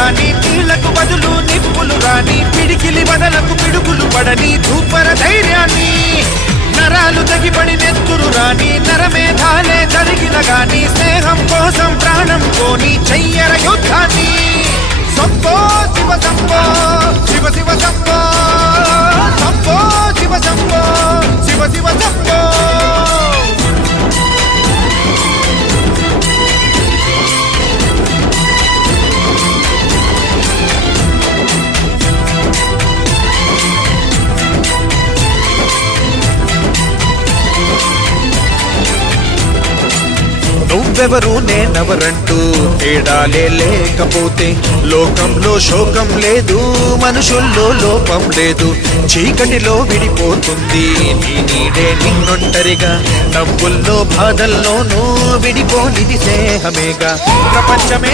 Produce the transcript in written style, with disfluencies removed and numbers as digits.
గాని నీళ్లకు బదులు నిప్పులు రాని పిడికిలి బదలకు పిడుగులు పడని ధూపర ధైర్యాన్ని నరాలు తెగిపడి నెత్తురు రాని నరమేధాలే జరిగిన గాని స్నేహం కోసం ప్రాణం కోని చెయ్యర యుద్ధాన్ని సంపో శివ సంపో శివ శివ సంపో సంపో శివ సంపో శివ శివ సంపో నువ్వెవరు నేనెవరంటూ తేడాలే లేకపోతే లోకంలో శోకం లేదు మనుషుల్లో లోపం లేదు చీకటిలో విడిపోతుంది నీ నీడే నిన్నొంటరిగా నవ్వుల్లో బాధల్లోనూ విడిపోనిది స్నేహమేగా ప్రపంచమే